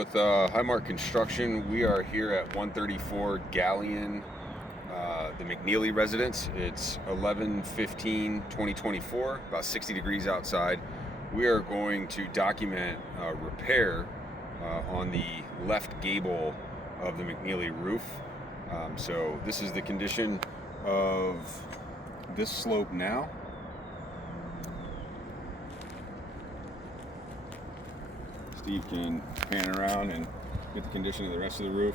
With Highmark Construction, we are here at 134 Galleon, the Mcneeley residence. It's 11/15/2024, about 60 degrees outside. We are going to document repair on the left gable of the Mcneeley roof. So this is the condition of this slope now. Steve can pan around and get the condition of the rest of the roof.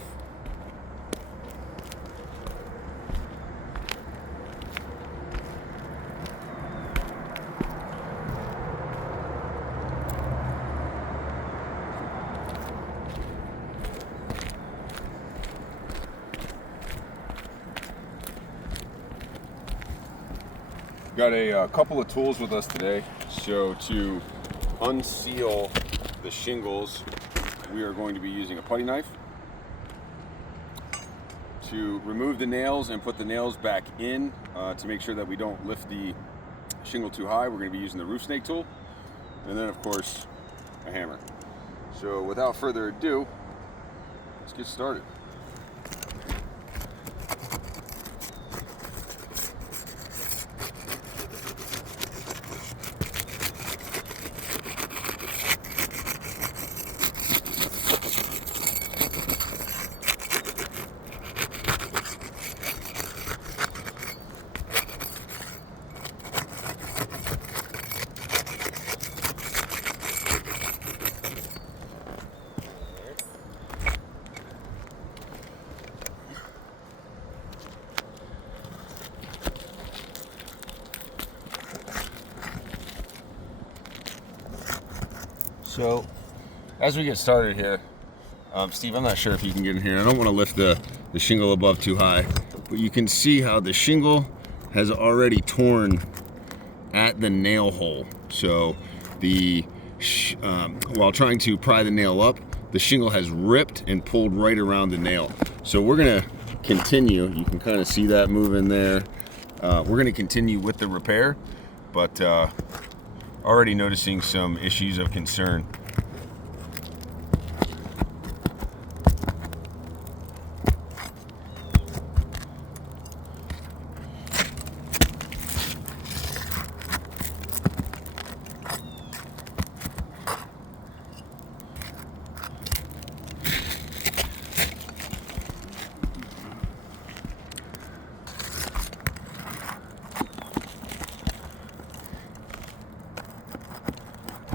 Got a couple of tools with us today. So to unseal the shingles, we are going to be using a putty knife. To remove the nails and put the nails back in to make sure that we don't lift the shingle too high, we're going to be using the roof snake tool, and then of course a hammer. So without further ado, let's get started. So, as we get started here, Steve, I'm not sure if you can get in here. I don't want to lift the shingle above too high, but you can see how the shingle has already torn at the nail hole. So, while trying to pry the nail up, the shingle has ripped and pulled right around the nail. So we're going to continue. You can kind of see that moving there. We're going to continue with the repair, but already noticing some issues of concern.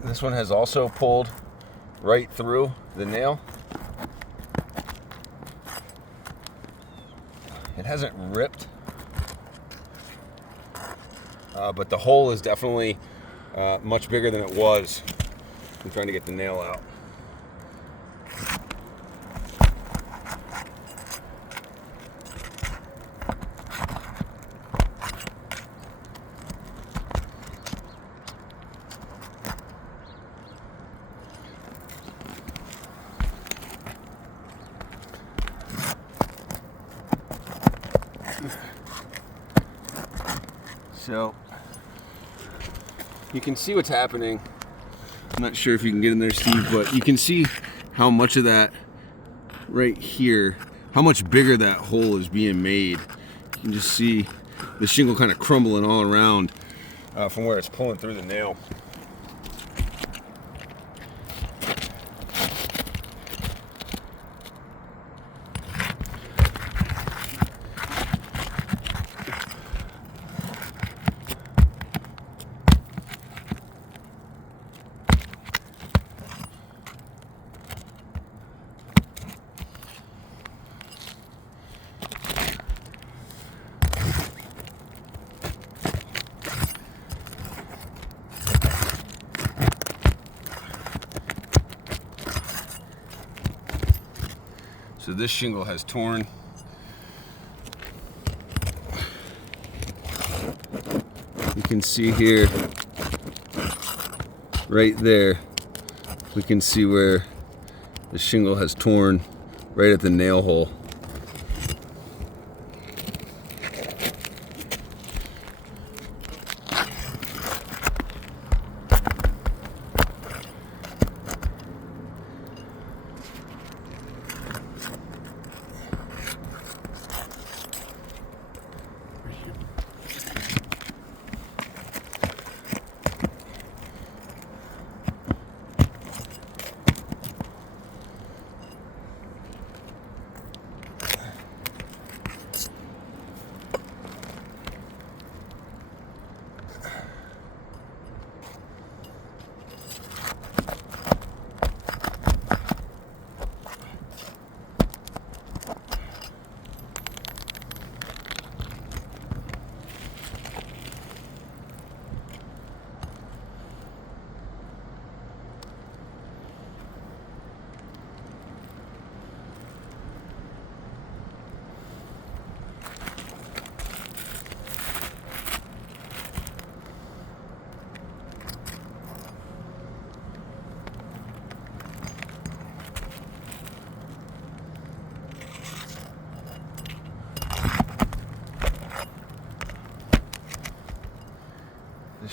This one has also pulled right through the nail. It hasn't ripped, but the hole is definitely much bigger than it was. I'm trying to get the nail out. So you can see what's happening. I'm not sure if you can get in there, Steve, but you can see how much of that right here, how much bigger that hole is being made. You can just see the shingle kind of crumbling all around from where it's pulling through the nail. So this shingle has torn. You can see here, right there, we can see where the shingle has torn right at the nail hole.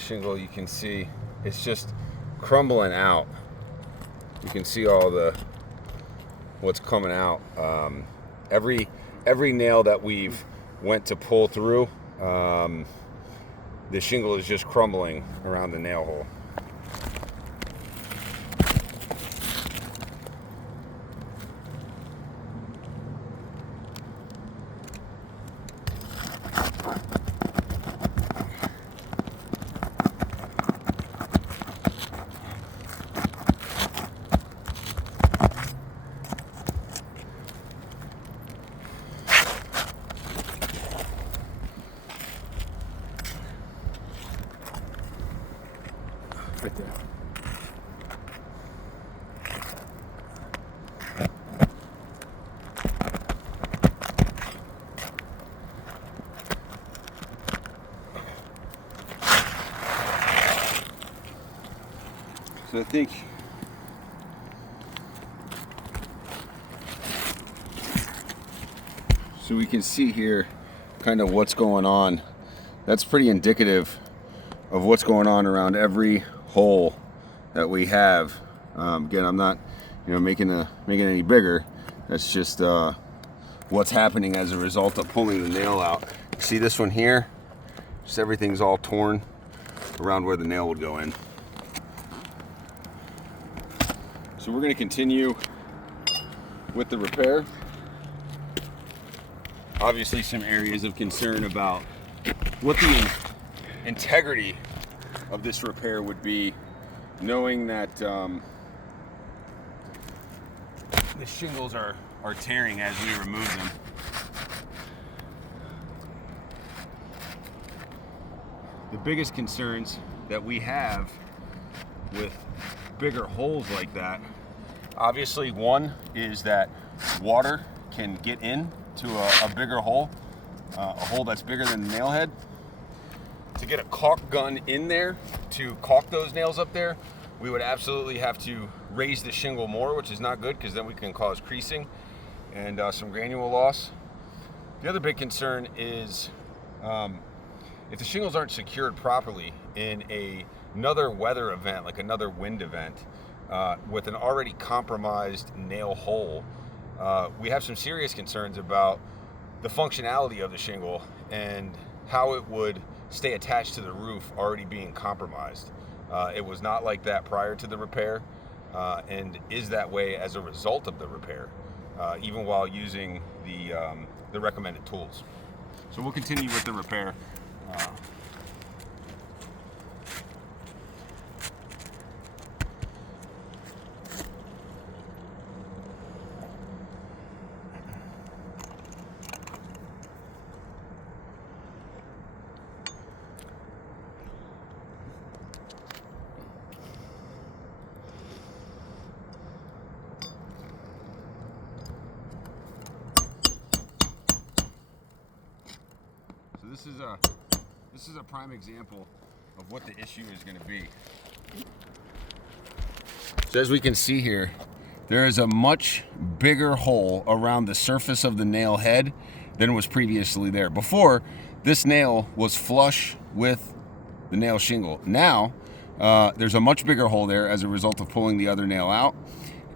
shingle, you can see it's just crumbling out. You can see all the what's coming out. Every nail that we've went to pull through, the shingle is just crumbling around the nail hole. Right there. So I think so we can see here kind of what's going on. That's pretty indicative of what's going on around every hole that we have. Again, I'm not, making it any bigger. That's just what's happening as a result of pulling the nail out. See this one here? Just everything's all torn around where the nail would go in. So we're going to continue with the repair. Obviously, some areas of concern about what the integrity of this repair would be, knowing that the shingles are tearing as we remove them. The biggest concerns that we have with bigger holes like that, obviously one is that water can get in to a bigger hole, a hole that's bigger than the nail head. To get a caulk gun in there to caulk those nails up there, we would absolutely have to raise the shingle more, which is not good because then we can cause creasing and some granule loss. The other big concern is if the shingles aren't secured properly in another weather event, like another wind event, with an already compromised nail hole, we have some serious concerns about the functionality of the shingle and how it would stay attached to the roof already being compromised. It was not like that prior to the repair, and is that way as a result of the repair, even while using the recommended tools. So we'll continue with the repair. This is a prime example of what the issue is going to be. So as we can see here, there is a much bigger hole around the surface of the nail head than was previously there. Before, this nail was flush with the nail shingle. Now, there's a much bigger hole there as a result of pulling the other nail out.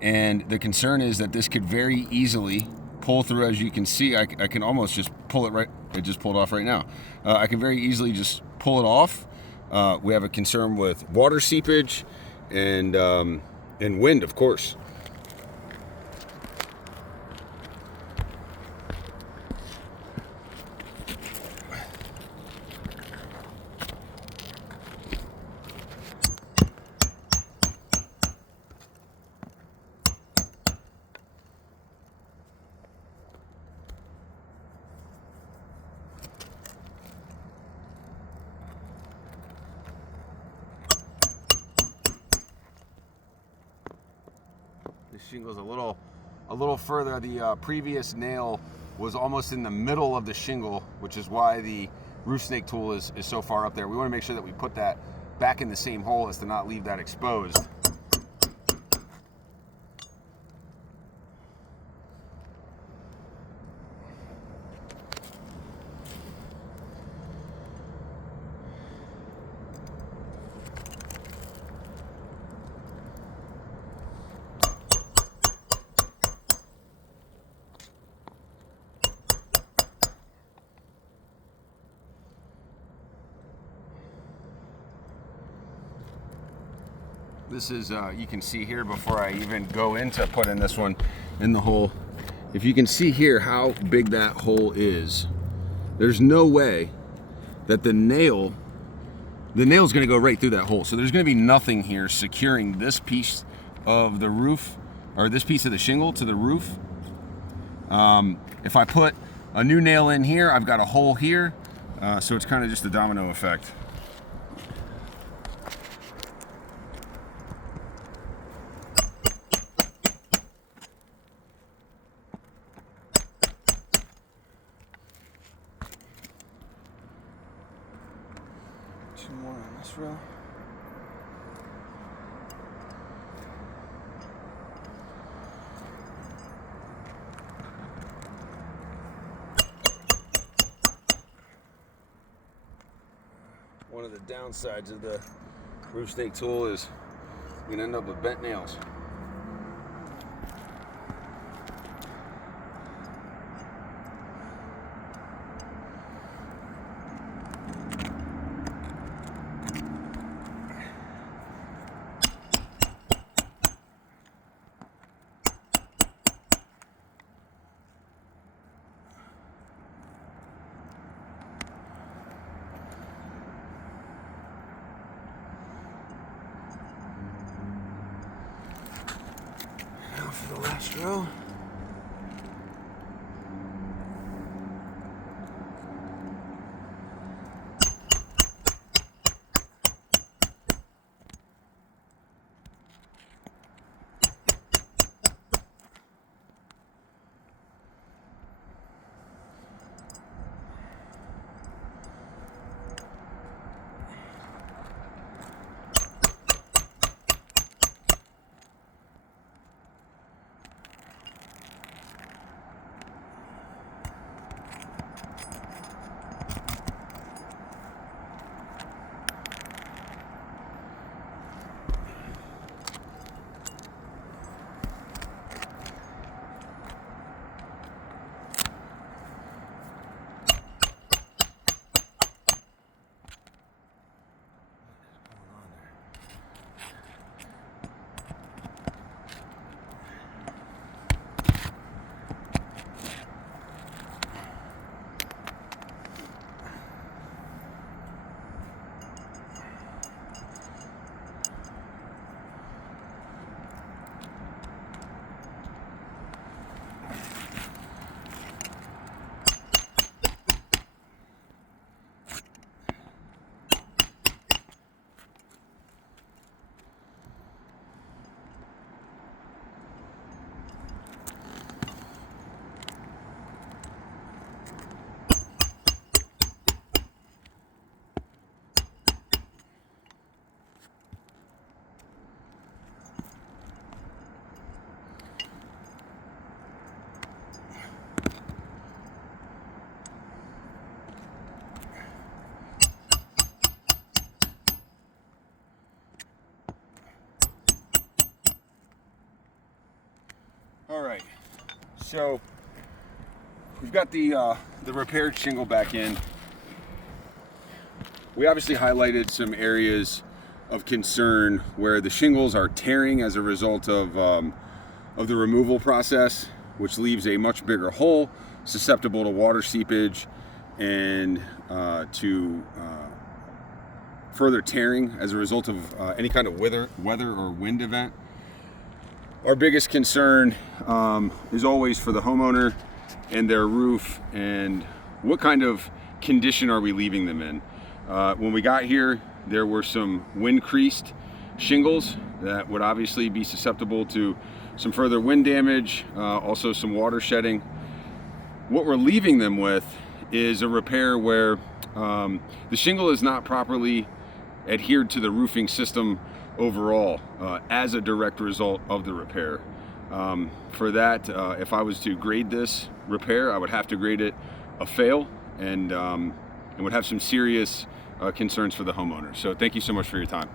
And the concern is that this could very easily pull through. As you can see, I can almost just pull it right. It just pulled off right now. I can very easily just pull it off. We have a concern with water seepage and wind, of course. This shingle's a little further. The previous nail was almost in the middle of the shingle, which is why the roof snake tool is so far up there. We want to make sure that we put that back in the same hole as to not leave that exposed. This is, you can see here before I even go into putting this one in the hole, if you can see here how big that hole is, there's no way that the nail's gonna go right through that hole. So there's gonna be nothing here securing this piece of the roof, or this piece of the shingle to the roof. If I put a new nail in here, I've got a hole here. So it's kind of just a domino effect. Two more on this row. One of the downsides of the roof stake tool is you're gonna end up with bent nails. For the last row. All right, so we've got the repaired shingle back in. We obviously highlighted some areas of concern where the shingles are tearing as a result of the removal process, which leaves a much bigger hole susceptible to water seepage and to further tearing as a result of any kind of weather or wind event. Our biggest concern is always for the homeowner and their roof, and what kind of condition are we leaving them in. When we got here, there were some wind creased shingles that would obviously be susceptible to some further wind damage, also some water shedding. What we're leaving them with is a repair where the shingle is not properly adhered to the roofing system overall as a direct result of the repair. For that, if I was to grade this repair, I would have to grade it a fail, and would have some serious concerns for the homeowner. So thank you so much for your time.